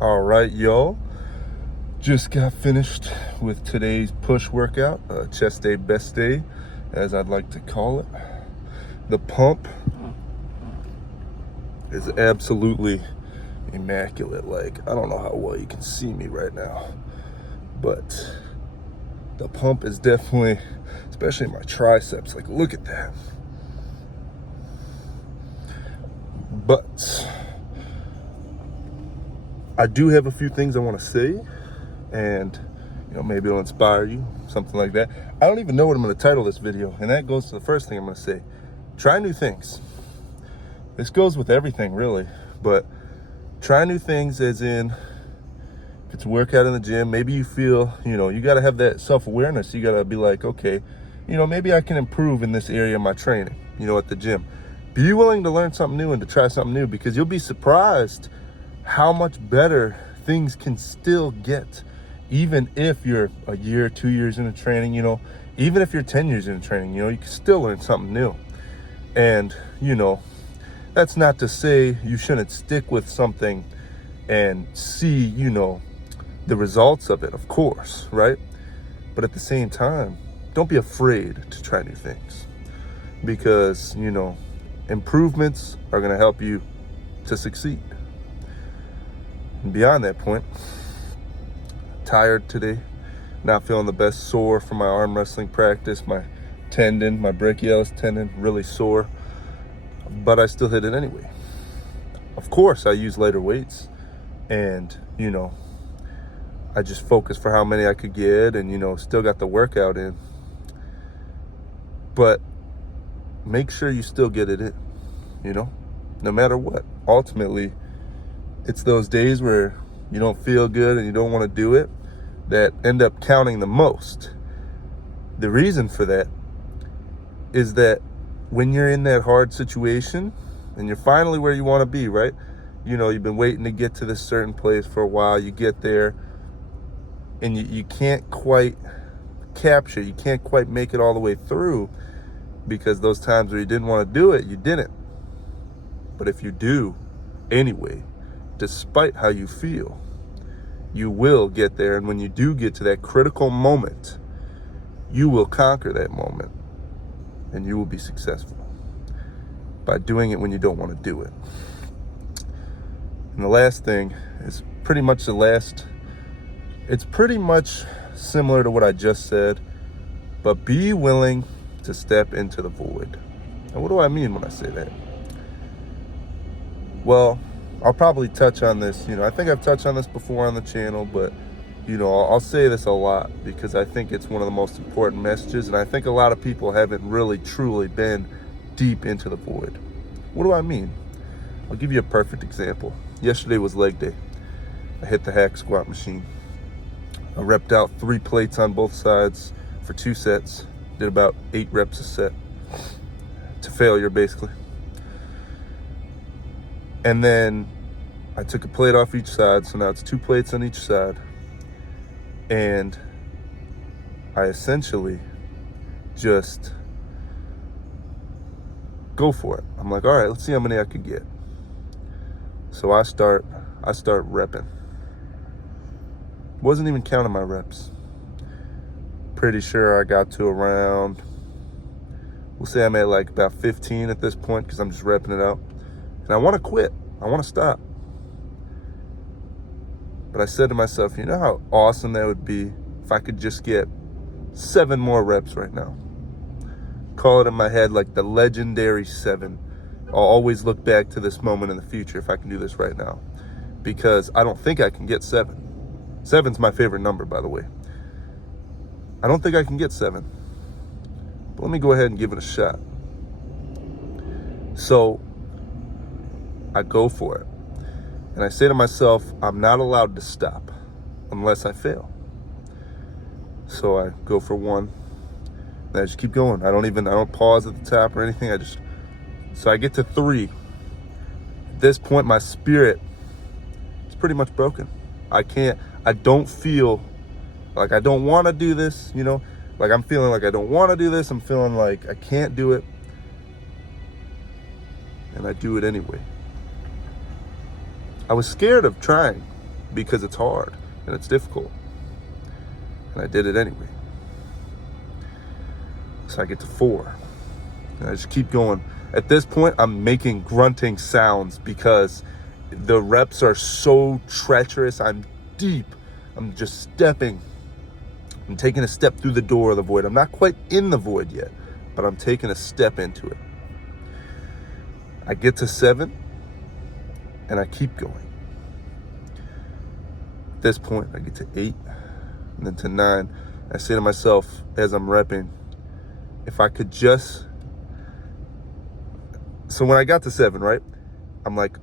All right, yo. Just got finished with today's push workout, chest day, best day, as I'd like to call it. The pump is absolutely immaculate. Like, I don't know how well you can see me right now, but the pump is definitely, especially my triceps, like, look at that. But I do have a few things I want to say, and maybe it'll inspire you, something like that. I don't even know what I'm going to title this video, and that goes to the first thing I'm going to say. Try new things. This goes with everything, really, but try new things, as in, if it's a workout in the gym, maybe you feel, you got to have that self-awareness. You got to be like, okay, maybe I can improve in this area of my training, at the gym. Be willing to learn something new and to try something new, because you'll be surprised how much better things can still get, even if you're a year, 2 years into training, even if you're 10 years into training, you can still learn something new. And, that's not to say you shouldn't stick with something and see, the results of it, of course, right? But at the same time, don't be afraid to try new things, because, improvements are going to help you to succeed. And beyond that point, tired today, not feeling the best, sore from my arm wrestling practice, my brachialis tendon, really sore, but I still hit it anyway. Of course, I use lighter weights, and, I just focused for how many I could get, and, still got the workout in. But make sure you still get it in, no matter what. Ultimately, it's those days where you don't feel good and you don't want to do it that end up counting the most. The reason for that is that when you're in that hard situation and you're finally where you want to be, right? You've been waiting to get to this certain place for a while. You get there and you can't quite capture, you can't quite make it all the way through, because those times where you didn't want to do it, you didn't. But if you do anyway, despite how you feel, you will get there. And when you do get to that critical moment, you will conquer that moment, and you will be successful by doing it when you don't want to do it. And the last thing is pretty much it's pretty much similar to what I just said, but be willing to step into the void. And what do I mean when I say that? Well, I'll probably touch on this. I think I've touched on this before on the channel, but, I'll say this a lot because I think it's one of the most important messages, and I think a lot of people haven't really, truly been deep into the void. What do I mean? I'll give you a perfect example. Yesterday was leg day. I hit the hack squat machine. I repped out 3 plates on both sides for 2 sets. Did about 8 reps a set to failure, basically. And then I took a plate off each side, so now it's 2 plates on each side. And I essentially just go for it. I'm like, all right, let's see how many I could get. So I start repping. Wasn't even counting my reps. Pretty sure I got to around, we'll say I'm at like about 15 at this point, because I'm just repping it out. And I want to quit. I want to stop. But I said to myself, you know how awesome that would be if I could just get 7 more reps right now. Call it in my head like the legendary 7. I'll always look back to this moment in the future if I can do this right now, because I don't think I can get 7. 7's my favorite number, by the way. I don't think I can get 7. But let me go ahead and give it a shot. So I go for it. And I say to myself, I'm not allowed to stop unless I fail. So I go for 1. And I just keep going. I don't pause at the top or anything. So I get to 3. At this point, my spirit is pretty much broken. I don't feel like I don't want to do this, like I'm feeling like I don't want to do this. I'm feeling like I can't do it. And I do it anyway. I was scared of trying. because it's hard and it's difficult. And I did it anyway. So I get to 4. And I just keep going. At this point, I'm making grunting sounds because the reps are so treacherous. I'm deep. I'm just stepping. I'm taking a step through the door of the void. I'm not quite in the void yet, but I'm taking a step into it. I get to 7, and I keep going. At this point, I get to 8, and then to 9. I say to myself as I'm repping, if I could just... So when I got to 7, right, I'm like,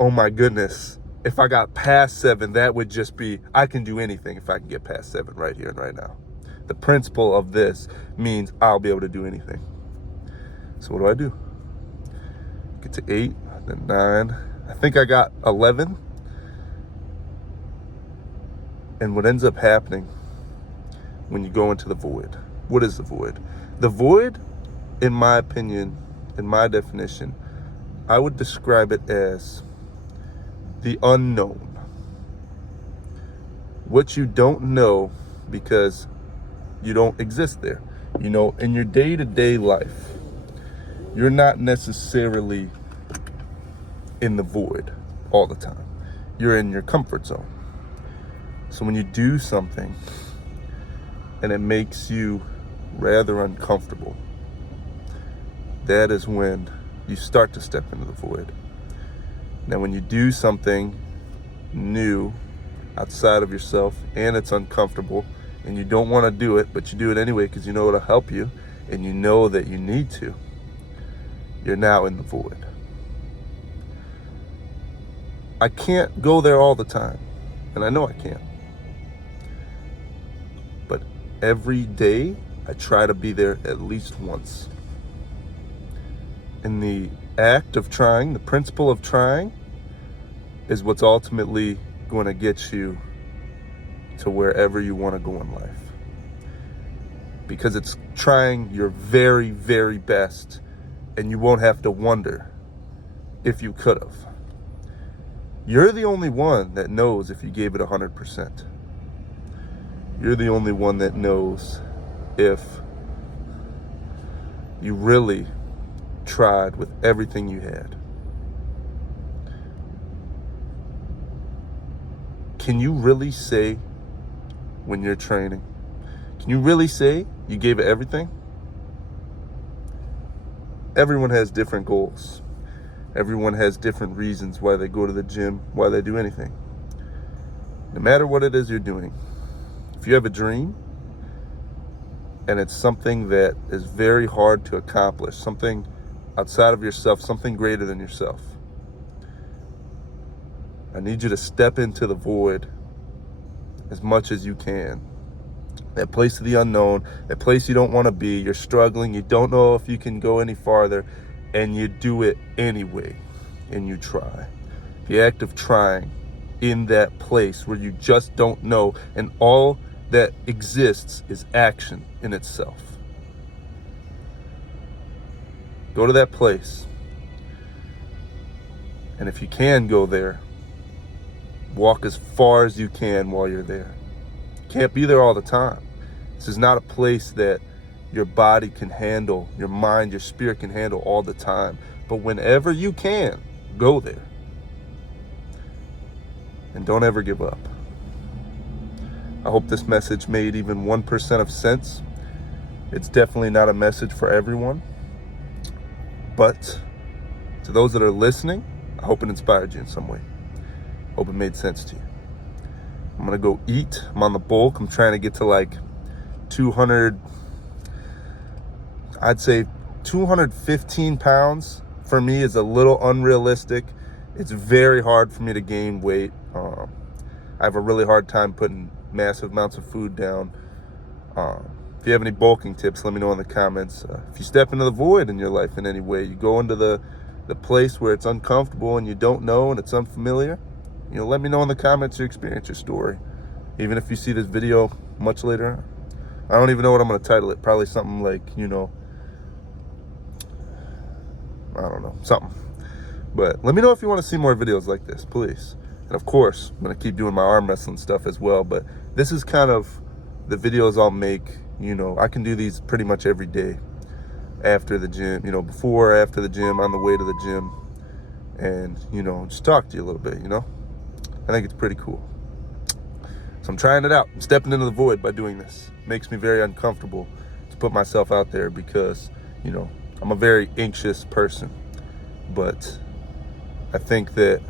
oh my goodness, if I got past 7, that would just be, I can do anything if I can get past 7 right here and right now. The principle of this means I'll be able to do anything. So what do? Get to 8, then 9. I think I got 11. And what ends up happening when you go into the void? What is the void? The void, in my opinion, in my definition, I would describe it as the unknown. What you don't know because you don't exist there. You know, in your day-to-day life, you're not necessarily in the void all the time. You're in your comfort zone. So when you do something and it makes you rather uncomfortable, that is when you start to step into the void. Now, when you do something new outside of yourself and it's uncomfortable and you don't want to do it, but you do it anyway because you know it'll help you and you know that you need to, you're now in the void. I can't go there all the time, and I know I can't. But every day, I try to be there at least once. And the act of trying, the principle of trying, is what's ultimately going to get you to wherever you want to go in life. Because it's trying your very, very best, and you won't have to wonder if you could have. You're the only one that knows if you gave it 100%. You're the only one that knows if you really tried with everything you had. Can you really say when you're training? Can you really say you gave it everything? Everyone has different goals. Everyone has different reasons why they go to the gym, why they do anything. No matter what it is you're doing, if you have a dream and it's something that is very hard to accomplish, something outside of yourself, something greater than yourself, I need you to step into the void as much as you can. That place of the unknown, that place you don't want to be, you're struggling, you don't know if you can go any farther, and you do it anyway, and you try. The act of trying in that place where you just don't know, and all that exists is action in itself. Go to that place, and if you can go there, walk as far as you can while you're there. You can't be there all the time. This is not a place that your body can handle, your mind, your spirit can handle all the time. But whenever you can, go there. And don't ever give up. I hope this message made even 1% of sense. It's definitely not a message for everyone. But to those that are listening, I hope it inspired you in some way. Hope it made sense to you. I'm gonna go eat. I'm on the bulk. I'm trying to get to like 200, I'd say 215 pounds for me is a little unrealistic. It's very hard for me to gain weight. I have a really hard time putting massive amounts of food down. If you have any bulking tips, let me know in the comments. If you step into the void in your life in any way, you go into the place where it's uncomfortable and you don't know and it's unfamiliar, let me know in the comments your experience, your story. Even if you see this video much later on. I don't even know what I'm going to title it. Probably something like, I don't know, something. But let me know if you want to see more videos like this, please. And of course, I'm gonna keep doing my arm wrestling stuff as well, but this is kind of the videos I'll make. You know, I can do these pretty much every day after the gym, you know, before or after the gym, on the way to the gym, and, you know, just talk to you a little bit, you know? I think it's pretty cool. So I'm trying it out. I'm stepping into the void by doing this. It makes me very uncomfortable to put myself out there because, you know, I'm a very anxious person, but I think that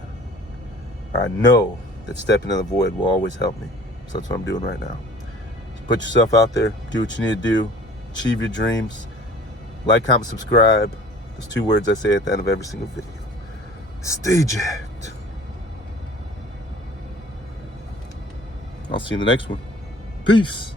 I know that stepping in the void will always help me. So that's what I'm doing right now. So put yourself out there, do what you need to do, achieve your dreams. Like, comment, subscribe. Those 2 words I say at the end of every single video. Stay jacked. I'll see you in the next one. Peace.